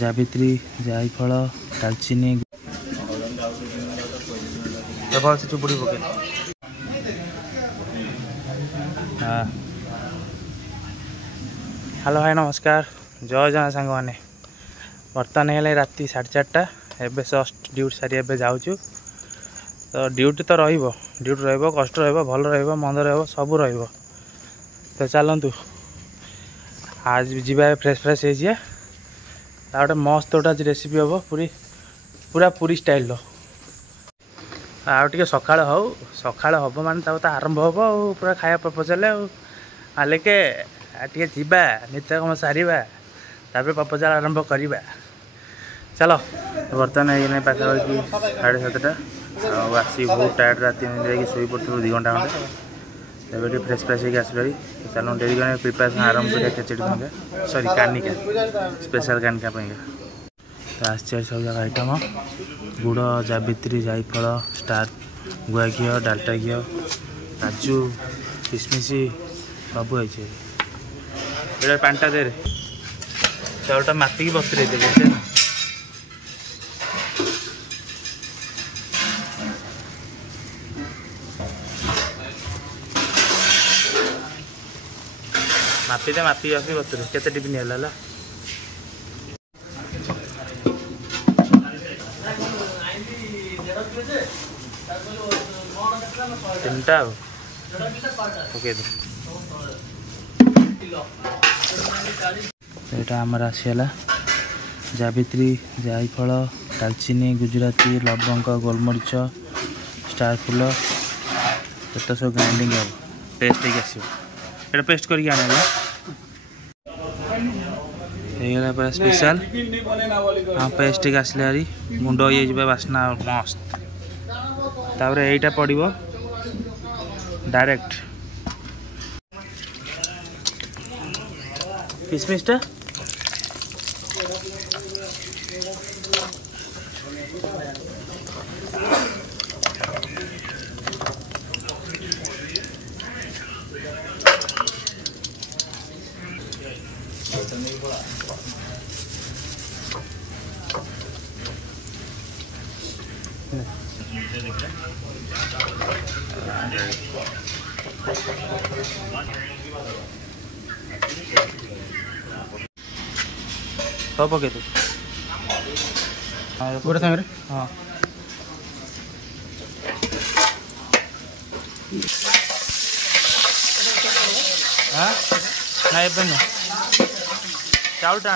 जावित्री जायफल दालचीनी भल से चुपुड़ी पके। हाँ हेलो भाई नमस्कार जय जहाँ सांग मैंने बर्तमान है राति 4:30 एवं जस्ट ड्यूटी सारी एवं जाऊँ तो ड्यूटी तो ड्यूटी कष्ट भल मंद सब तो चलतु आज जा फ्रेश फ्रेश हो गोटे मस्त गोटे आज रेसिपी हम पूरा पूरी स्टाइल आगे सका हम मान आरंभ हम पूरा खाया प्रपोजाल आलेके टे जा नित्यकम सारा तापर प्रपोजाल आरंभ करवा चलो बर्तमान ये पाखापाखि 7:30 आसी बहुत टायर्ड रात शोई पड़ू 2 घंटा खंडे तब ये फ्रेश फ्रेश आसपारी चलो डेरी प्रिपेरेसन आरंभ करिए खिचड़ी सॉरी कानिका स्पेशल कानिका तो आश्चर्य सब जगह आइटम गुड़ जावित्री जायफल स्टार गुआ घी डालटा घी काजू किशमिश सब है पांटा दे चाउलटा मापिकी बतुरे दे मापी दे मापी बतुरे केते टिफिन है 3टा ओके यहाँ आमर आसीगला जावित्री जायफल दालचीनी गुजराती लवंग गोलमरीच स्टार फूल तो सब ग्राइंडिंग हम पेस्ट आसो पेस्ट करके आने पूरा स्पेशल हाँ पेस्ट आसले हारी गुंड हो बास्ना मस्त तापर यहीटा पड़ो डायरेक्ट किशमिशटा सब पके दे गोटे सागर हाँ हाँ ना एबे नु चाउलटा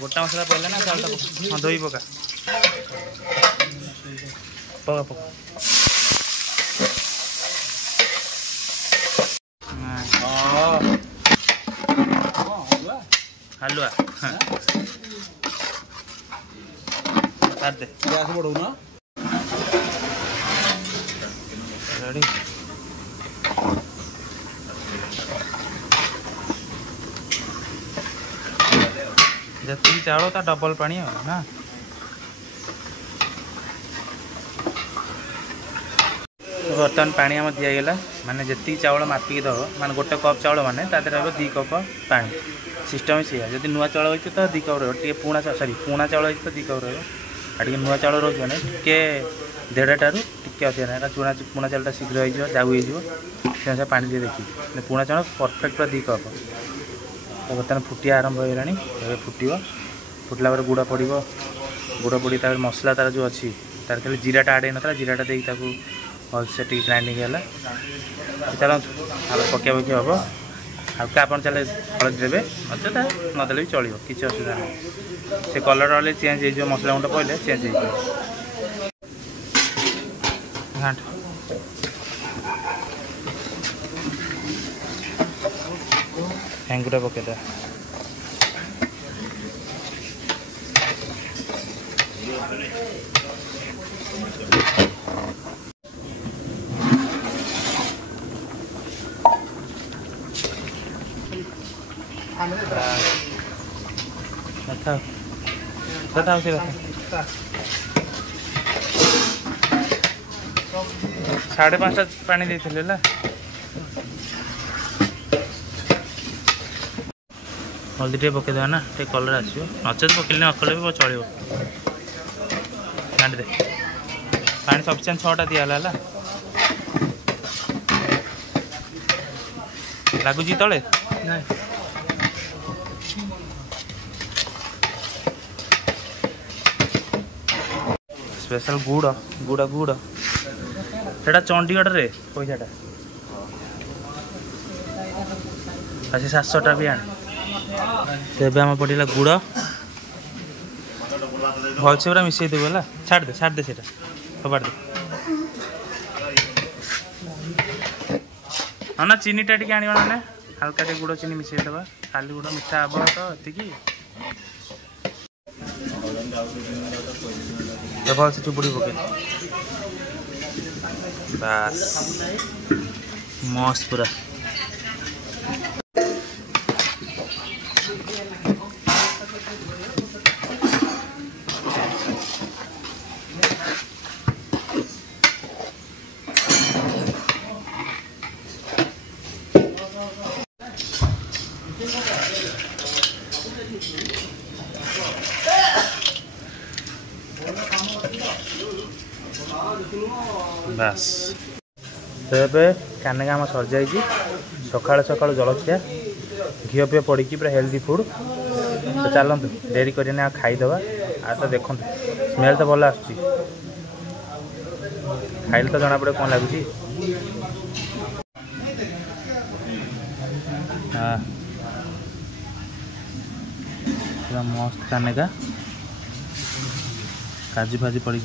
गोटा मसला पड़े ना चाउलटा हाँ धोई पका पका पका हलवा काट दे गैस बढ़ो ना रेडी जी चावल ता डबल पानी है ना बर्तमान पानी आम दिगला माने जी चावल मापिकी दब माने गोटे कप चावल माने 2 कप पानी सिस्टम से जब नुआ चावल होती तो 2 कप रे पुणा सॉरी पुणा चावल होती तो 2 कप रे नुआ चावल रोज मैंने टे 1.5 टे अधिक चूना पुणा चावलटा शीघ्र हो जाऊ हो पानी दिए देखिए पुणा चावल परफेक्ट पूरा 2 कप तो बर्तमान फुटिया आरंभ हो फुटो फुटला गुड़ पड़ो गुड़ पड़ी मसला तार जो अच्छी तार खाली जीराटा आड होता जीराटा देकी भलसे टी ग्राइंडिंग है चलो आप पकिया पकी हम आपका आप चले हलदी देवे नचेता नदेले भी चलो किसी असुविधा ना से कलर वाले चेंज हो मसला गुंड पड़े चेंज हो हेंगुटा पकेदा बताओ से 5:30 पानी देते हल्दी टे पकईदे ना टे कलर आसो नचेत पकड़े नकले भी चलो घाटी दे पानी सफिसीयंट 6टा दिहला लगुच तले स्पेशल गुड़ गुड़ गुड़ सेटा चंडीगढ़ रे पैसाटा अच्छे 700 भी आने तेज आम पड़ा गुड़ भलसे पूरा मिसई देव है छाड़ दे से कबाड़ दे हाँ ना चीनी टा टी आने हल्का टे गुड़ चीनी मिसई देवा खाली गुड़ मिठा हम तो ये भल से चुपुड़ी पके बस मस्त पूरा बस तो ये काने काम सर जा सका सका जलखिया घी पे पड़ी पूरा हेल्दी फूड तो चलतु डेरी कर खाईदे आ तो देखो स्मेल तो भल आस खाइले तो जना पड़े कौन लगुच हाँ पूरा मस्त काने का काजू भाजी पड़ी